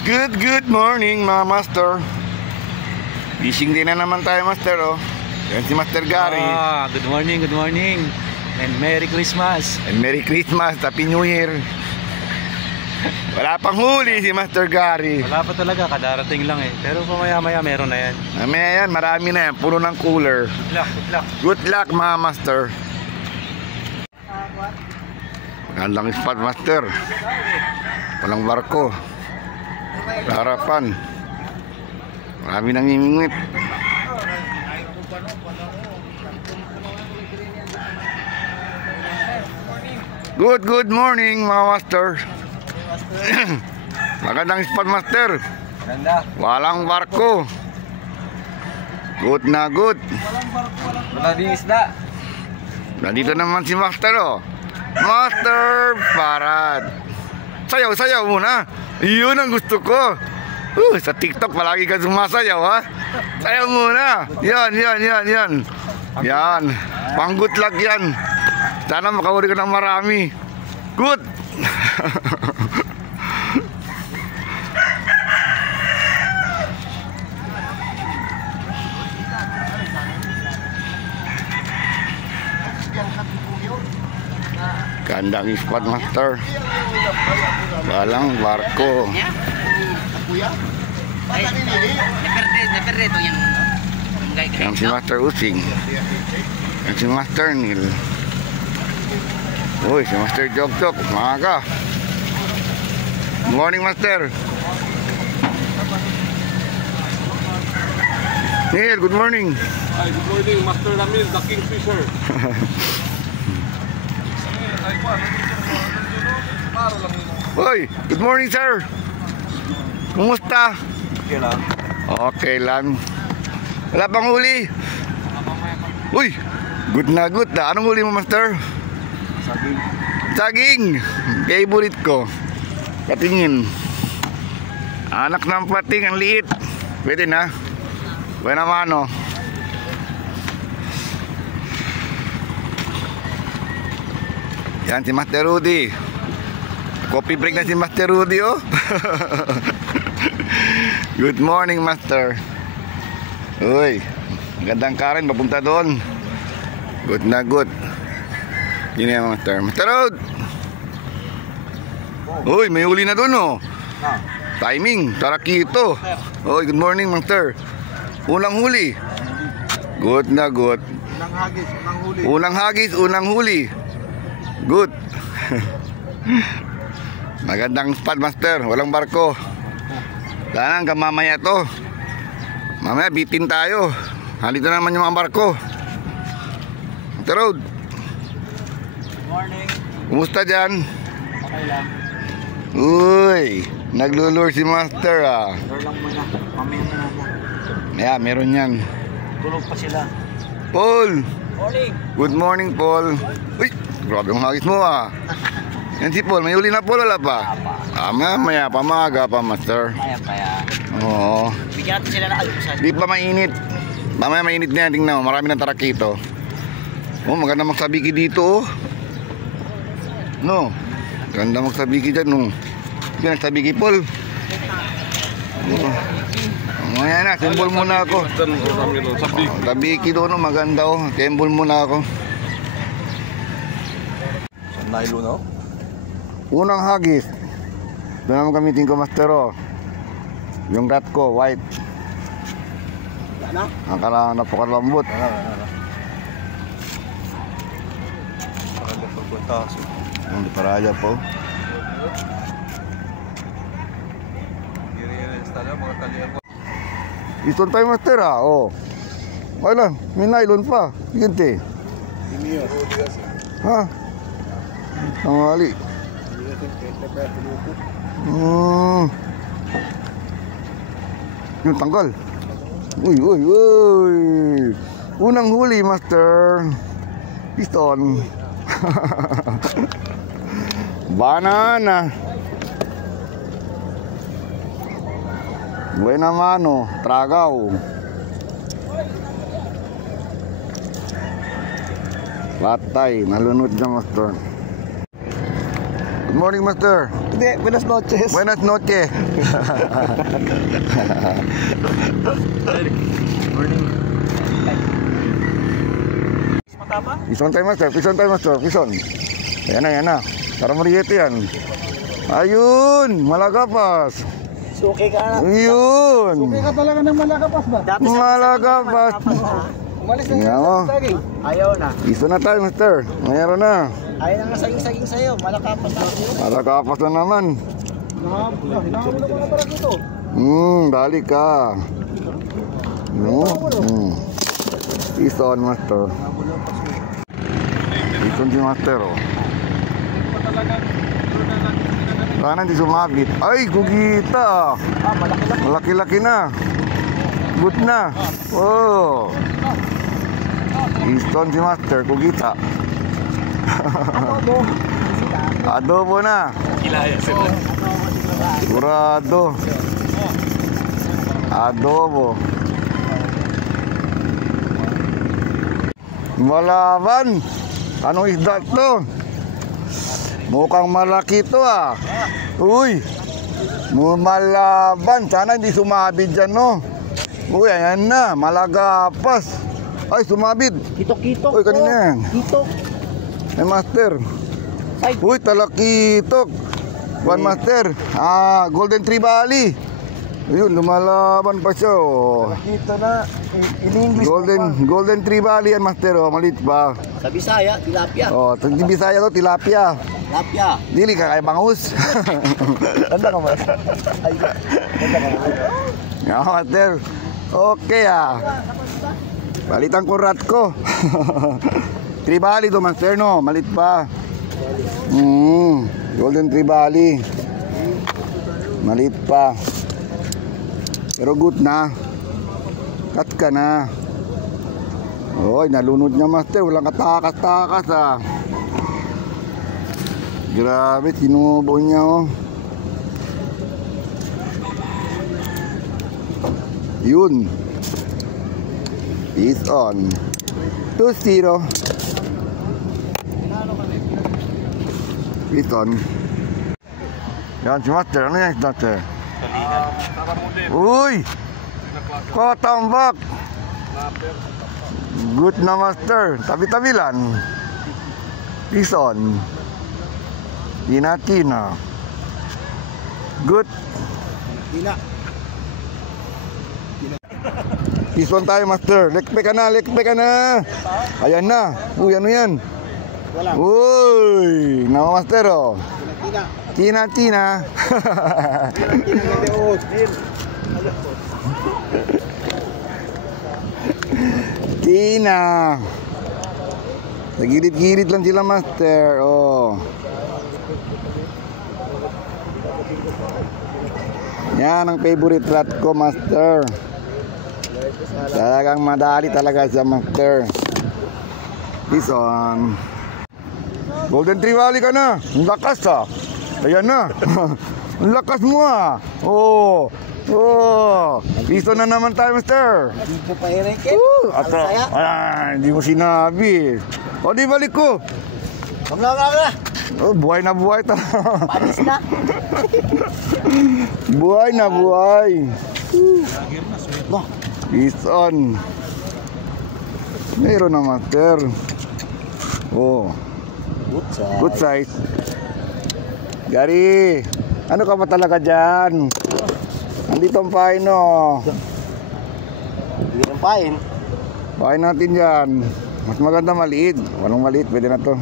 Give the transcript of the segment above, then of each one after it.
Good morning mga master. Fishing din na naman tayo master oh. Yan si Master Gary. Good morning. And Merry Christmas. And Merry Christmas, Happy New Year. Wala pang huli si Master Gary. Wala pa talaga, kadarating lang eh. Pero maya meron na yan. Mamaya yan, marami na yan, puro ng cooler. Good luck mga master. Magandang spot master. Walang barko. Sa harapan. Marami nang ngingit. Good morning mga master. Magandang spot master. Walang barko. Good na good. Wala din isda. Nandito naman si master oh. Master Parad. Sayaw muna. Iyon ang gusto ko. Sa TikTok palagi ka sumasayaw ha. Sayaw muna. Yan. Yan. Pang-good luck yan. Sana makahuli ka ng marami. Good. Gandang spot master. Walang barko. Naperde ito yung Yang si Master Using. Yang si Master Neil. Uy, si Master Jok, maaga. Good morning Master. Neil, good morning. Hi, good morning Master Ramil, the Kingfisher. Uy, good morning sir. Kumusta? Okay lang. Wala pang huli. Uy, good na good. Anong huli mo master? Saging. Favorite ko. Patingin. Anak ng pating, ang liit. Pwede na. Buena mano. Yan si Master Rudy. Coffee break na si Master Rudy oh. Good morning Master. Uy, magandang Karen, papunta doon. Good na good. Yun yan Master. Master Rod. Uy, may huli na doon oh. Timing, tarakito. Uy, good morning Master. Unang huli. Good na good. Unang huli. Good. Magandang spot master. Walang barko. Sana hanggang mamaya to. Mamaya bitin tayo. Halito naman yung mga barko. Master Road. Morning. Kumusta dyan? Okay lang. Uy, naglulure si master ah. Lure lang muna. Mamaya na ako. Yeah, meron yan. Tulog pa sila. Paul. Morning. Good morning Paul. Uy, grabe ang hagis mo ah. Yan si Paul, may huli na Paul, wala pa? Mamaya, pamaga pa master. Maya pa yan. Oo. Bigyan natin sila ng almusal. Di pa mainit. Mamaya mainit na yan, tingnan mo, marami ng tarakito. Oh, maganda magsabiki dito oh. No, maganda magsabiki dyan no. Yan, nagsabiki Paul. Oh. Mamaya na, tembol muna ako. Sabiki doon no, maganda oh. Tembol muna ako. Nylon no? Unang hagis. Doon naman gamitin ko master oh. Yung rat ko, white. Ang kailangan napakalambot. Ang di paraja po. Iston tayo master ah. Oh. Wala, may nylon pa. Ginti. Ha? Tangali. Yung tanggal. Uy. Unang huli master. Piston. Banana. Buena mano, tragaw. Patay, nalunod na master. Good morning, Master. Hindi, buenas noches. Buenas noches. Morning. Matapa? Pison tayo, Master. Pison tayo, Master. Pison. Ayan na, ayan na. Para mariete yan. Ayun, malagapas. Suki ka na. Ayun. Suki ka talaga ng malagapas ba? Dati Malagapas. umalis na Tingnan yung mo. saging. Ayaw na. Pison na tayo, Master. Mayroon na. Ayaw na nga saging-saging sa'yo. Malakapas na. Malagapas na naman. Hinahuli ko na para dito. Balik ka. No? Pison, Master. Pison si Master, oh. Sana hindi sumabit. Ay, gugita. Malaki-laki na. Good na. Oh. Piston si Master, gugita. Adobo na. Sigurado. Adobo. Malaban. Anong isda to? Mukhang malaki to ah. Uy. Malaban. Sana hindi sumabit dyan, no? Uy, ayan na. Malagapas. Ay, sumabit. Kitok-kitok. Uy, kanina yan. Kitok. Ay, Master. Ay. Uy, talakitok. One Master. Golden Tree Valley. Ayun, lumalaban pa siya, oh. Dito na. In English. Golden Tree Valley yan, Master, oh. Malit pa. Sa Bisaya, tilapia. Oh, sa Bisaya to, tilapia. Tilapia. Dili ka kay bangus. Tanda ka ba? Ay, tanda ka ba? Yeah, Master. Okay, Balitan ko rat ko. Tree Valley to, Master, no? Malit pa. Golden Tree Valley. Malit pa. Pero good na. Cut ka na. Oy, nalunod niya, Master. Walang katakas-takas, Grabe, sinubo niya, oh. Yun. Peace on. 2-0. Peace on. Yan si Master. Ano yan si Master? Uy! Kotambak! Good na, Master. Tabi-tabi lang. Pison. Tina-tina. Good. Tina. Pison tayo, Master. Lekpe ka na, lekpe ka na. Ayan na. Uy, ano yan? Wala. Uy! Nama, Master, oh. Tina. Tina-tina. Tina. Sa gilid-gilid lang sila, Master. Oh. Yan ang favorite rat ko, Master. Talagang madali talaga siya, Master. Pison. Golden Tree Valley ka na. Ang lakas, Ayan na. Ang lakas mo, Oh. Oh. Pison na naman tayo, Master. Hindi ko pa hirikin. Ato. Hindi mo sinabi. O, di balik ko. Huwag na. Oh, buhay na buhay ta. Panis na. Buhay na buhay. Pison. Meron na, Master. Oh. Good size. Gary, ano ka ba talaga dyan? Andito ang pain, no? Hindi ng pain. Pain natin dyan. Mas maganda maliit. Walang maliit, pwede na to.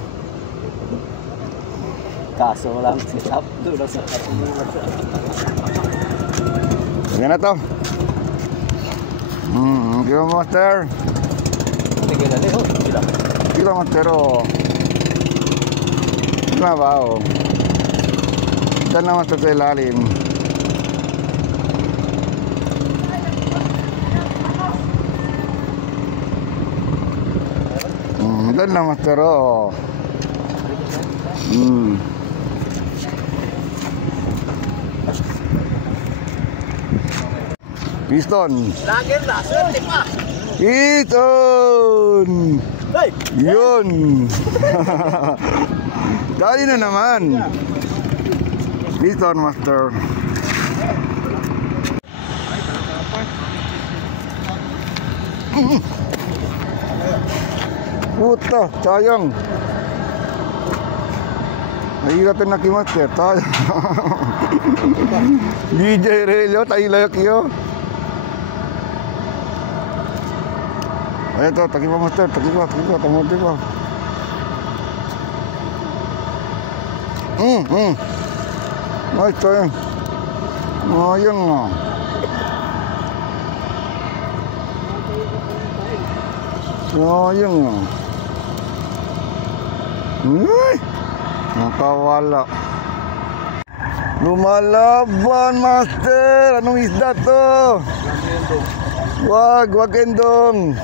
Kaso lang si Tap. Doon sa Pwede na to. Kilo, Master. Tingnan natin, Sila. Kilo, Master, oh. Ano ba, oh? Ito na, Master, sa ilalim. Ito na, Master, oh. Piston. Lager na, swerte pa. Piston. Hey! Yun. Dali na naman. Listen, master. Puta, sayang. Nahihirapan na kimaster, sayang. DJ Relio, tayo layak yo. Ayo to, takipa master, takipa, tamo takipa. Nice, sayang. Sayang nga. Sayang nga. Ay, nakawala. Lumalaban, master. Anong isda to? Wag endong.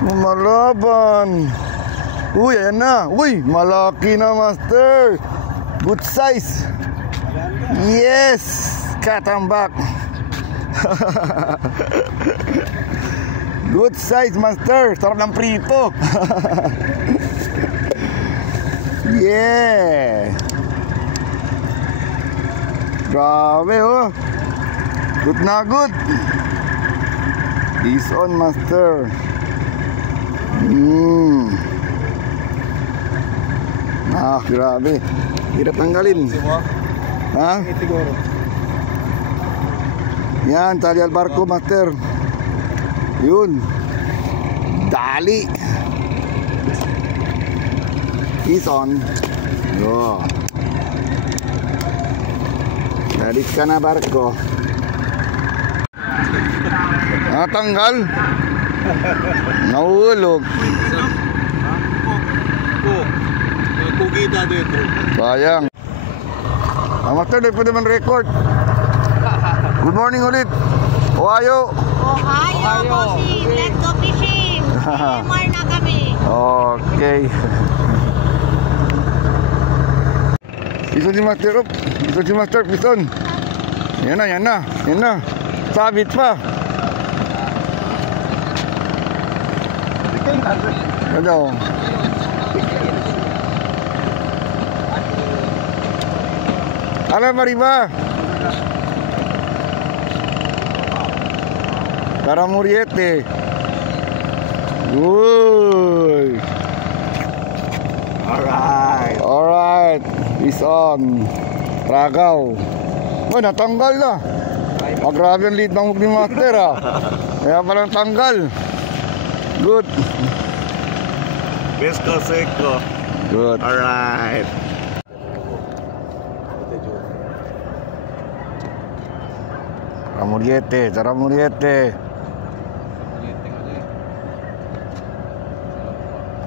Lumalaban. Uy, ayan na. Uy, malaki na, master. Good size. Yes, katambak. Good size, master. Sarap ng prito. Yeah. Grabe, oh. Good na good. Is on, master. Ah, grabe. Hirap tanggalin. Ha? Yan, tali al barko, master. Yun. Dali. Is on. Yo. Dalit ka na, barko. Natanggal. Nahulog. Kugita dito. Sayang. Master, di pwede man record. Good morning ulit. Ohio. Ohio, bossing. Let's go fishing. More na kami. Okay. Ito si Master Up. Ito si Master Piston. Yan na. Sabit pa. Ano? Alam mariba. Karamuriete. Uy. Alright. Is on. Ragaw. Oh, natanggal na. Grabe ang lead ng hug ni Master, ah. Kaya palang tanggal. Good. Pesco seco. Good. Alright. Karamuriete.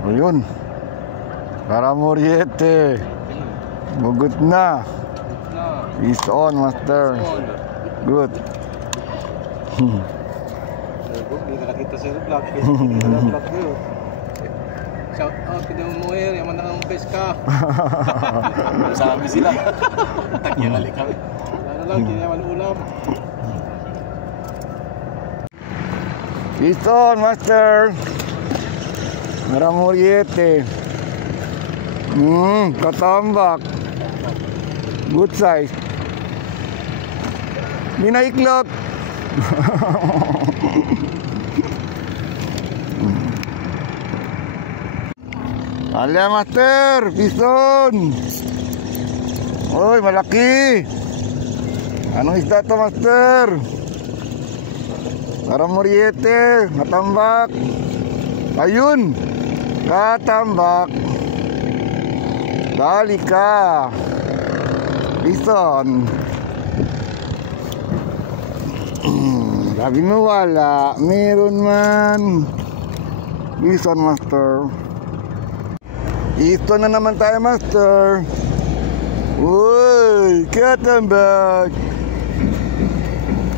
O yun. Karamuriete. Mugot na. Is on, master. Good. Hindi nakakita sa vlog. Shout out to them mo eh, yaman na ng peska. Sabi sila. Tagyali kami. Ano lang, kinaman ulam. Is on, master. Karamuriete. Katambak. Good size. Minaiklot. Ala, master. Piston. Uy, malaki. Anong isda to, master? Karamuriete. Katambak. Ayun. Katambak. Dali ka. Piston. Sabi mo wala. Meron man. Piston, master. Piston na naman tayo, master. Uy, katambak.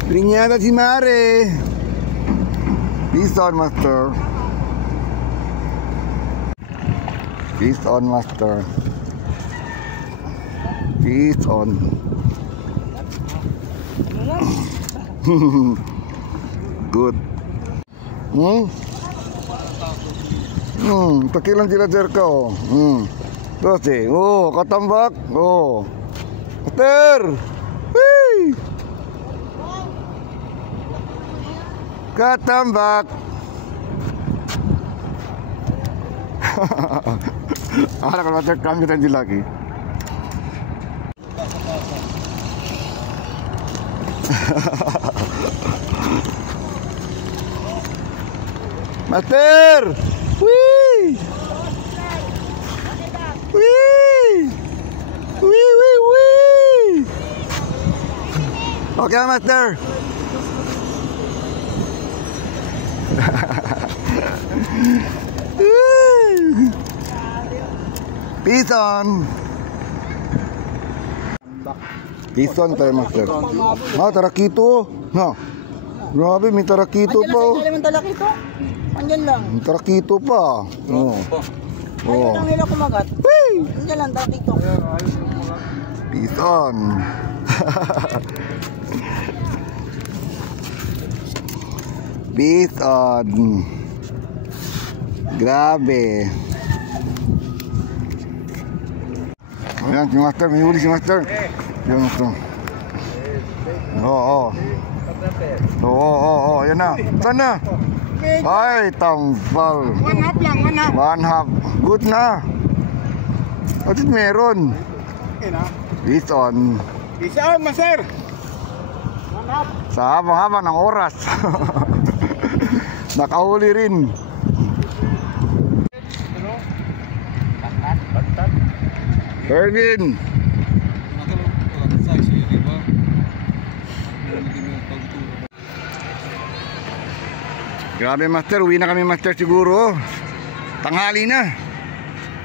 Rinyada si Mare. Piston, master. Piston, master. Piston. Good. Takilan sila jerka, oh. Terus katambak, oh. master. Whee! Katambak. Ahora con master cambio tadi lagi. Master. Whee! Whee! Wee wee wee. Okay, master. Pison. Pison tayo, master. Ah, tarakito. No. Grabe, may tarakito pa. Andiyan lang sa talaki to. Andiyan lang. May tarakito pa. Oh. Andiyan lang nila kumagat. Andiyan lang talaki to. Pison. Pison. Grabe. Ayan, si master. May huli si master. Ayan, master. Oo. Oo. Ayan na. Saan na? Ay, tampal. One half lang, one half. One half. Good na. Bakit meron? Pison. Isa, master. Sa habang-haba ng oras. Nakahuli rin. Erwin. Grabe, master, uwi na kami, master, siguro. Tanghali na.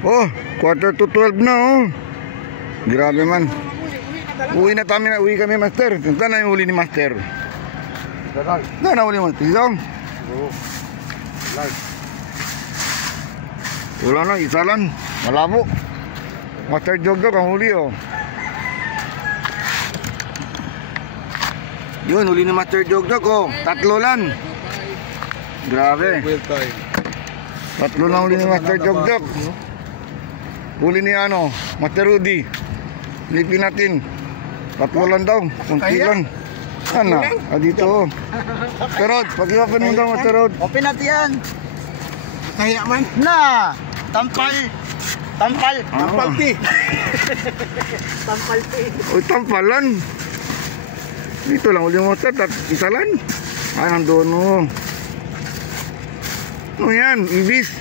Oh, 11:45 na, oh. Grabe man. Uwi kami, master. Saan na yung huli ni master? Saan na huli mo? Tisong? Wala na, isa lang. Malabo. Master Jogdog ang huli, oh. Yun, huli ni Master Jogdog, oh. 3 lang. Grabe. Tatlo na huli ni Master Jogdog. Huli ni ano, Master Rudy. Lipin natin. 3 lang daw. Kunti lang. Ano? Dito. Master Rod, pag-i-open mo daw, Master Rod. Open natin yan. Kaya man. Na! Tampal ti. Tampal ti. O, tampalan. Dito lang huli mo, Master. Isa lang. Ay, nandun, oh. Ano yan? Ibis.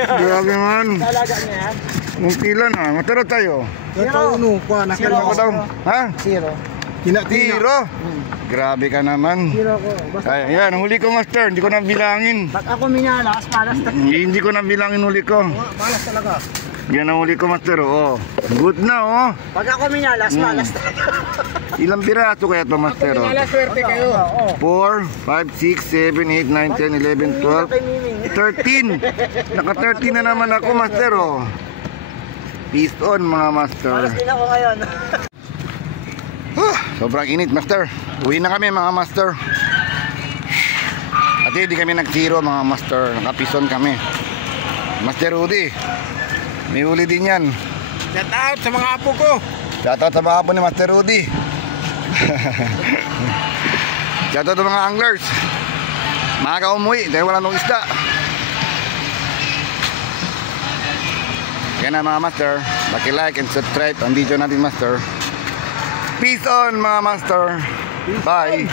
Grabe man. Talaga niya yan. Mungkilan ha. Mataro tayo. Zero. Ako daw. Ha? Zero. Tiro. Grabe ka naman. Zero ko. Basta Ay, yan. Huli ko, master. Hindi ko na bilangin. pag ako minalas, malas talaga. Hindi ko na bilangin huli ko. Malas talaga. Yan ang huli ko, master. Oh. Good na, oh. Pag ako minalas, malas talaga. Ilang piraso kaya ito, master? Oh? swerte kayo. 4, 5, 6, 7, 8, 9, 10, 11, 12, 13. Naka 13 na naman ako, master, oh. Peace on, mga master. Malas din ako ngayon. Sobrang init, master. Uwi na kami, mga master. At hindi kami nag-zero, mga master. Nakapison kami. Master Rudy, may uli din yan. Shout out sa mga apo ko. Shoutout sa mga apo ni Master Rudy. Shoutout sa mga anglers. Maaga umuwi dahil wala nung isda. Yan na, mga master. Like and subscribe ang video natin, master. Peace on, mga master. Bye.